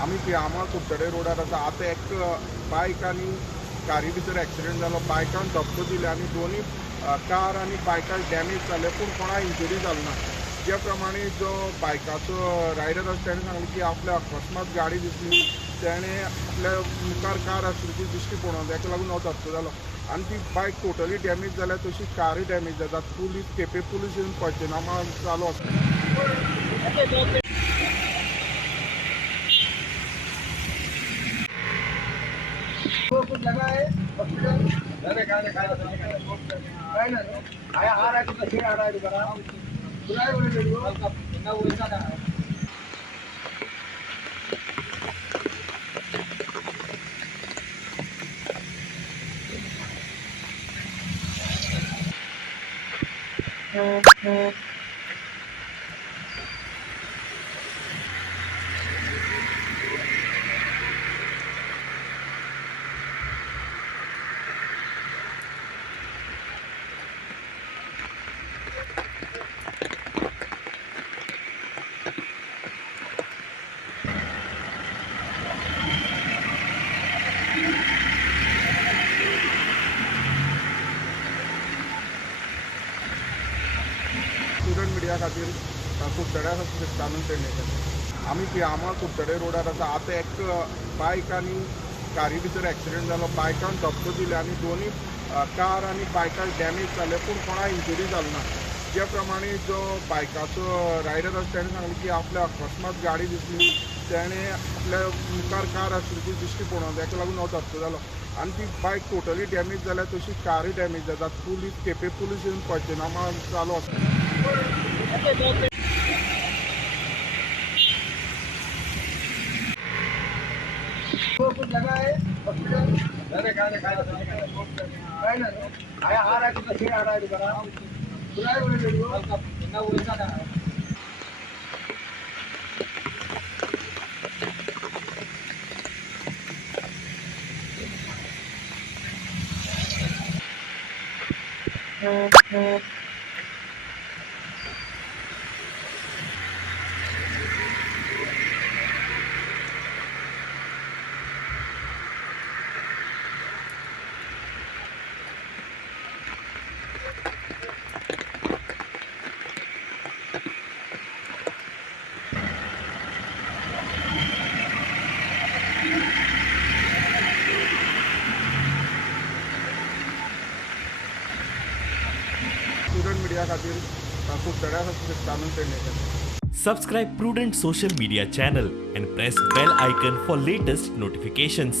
आमी आम्हा कुट्टडे रोडार आसा आतां एक बायक आनी कारी भितर एक्सिडेंट जालो बायकान धक्को दिले आनी दोनूय कार आनी बायकाक डॅमेज जाले पूण कोणाक इंजुरी जाली ना ज्या प्रमाणे जो बायकाचो रायडर आसा ताणें सांगलें की आपल्या अकस्मात गाडी दिसली ताणें आपल्या मुखार कार आसली ती दिश्टी पडून ताका लागून हो धक्को जालो आनी ती बायक टोटली डॅमेज जाल्या तशी कारूय डॅमेज जाता पुलीस केपें पुलीस येवन पंचनामा चालू आसा कुछ लगा है हॉस्पिटल अरे काय ना आया आ रहा है तो शेर आ रहा है दोबारा बुलाए बोले वीडियो ना वो ऐसा ना स्टुडंट मिडिया खातीर कुट्टड्या स्थानून ट्रेनीचे आमी आम्हा कुट्टडे रोडार आसा आतां एक बायक आनी कारी भितर एक्सिडेंट जालो बायकान धक्को दिले आनी दोनूय कार आनी बायकाक डॅमेज जाले पूण कोणाक इंजुरी जाली ना ज्या प्रमाणे जो बायकाचो रायडर आसा ताणें सांगलें की आपल्या अकस्मात गाडी दिसली ताणें आपल्या मुखार कार आसली ती दिश्टी पडून ताका लागून हो धक्को जालो आनी ती बायक टोटली डॅमेज जाल्या तशी कारूय डॅमेज जाता पुलीस केपें पुलीस येवन पंचनामा चालू आसा कुछ लगा है हॉस्पिटल अरे काय ना आया आ रहा है तो शेर आ रहा है दोबारा बुलाए बोले वीडियो ना वो ऐसा ना स्टुडंट मिडिया खातीर कुट्टड्या स्थानून ट्रेनीचे Subscribe Prudent social media channel and press bell icon for latest notifications.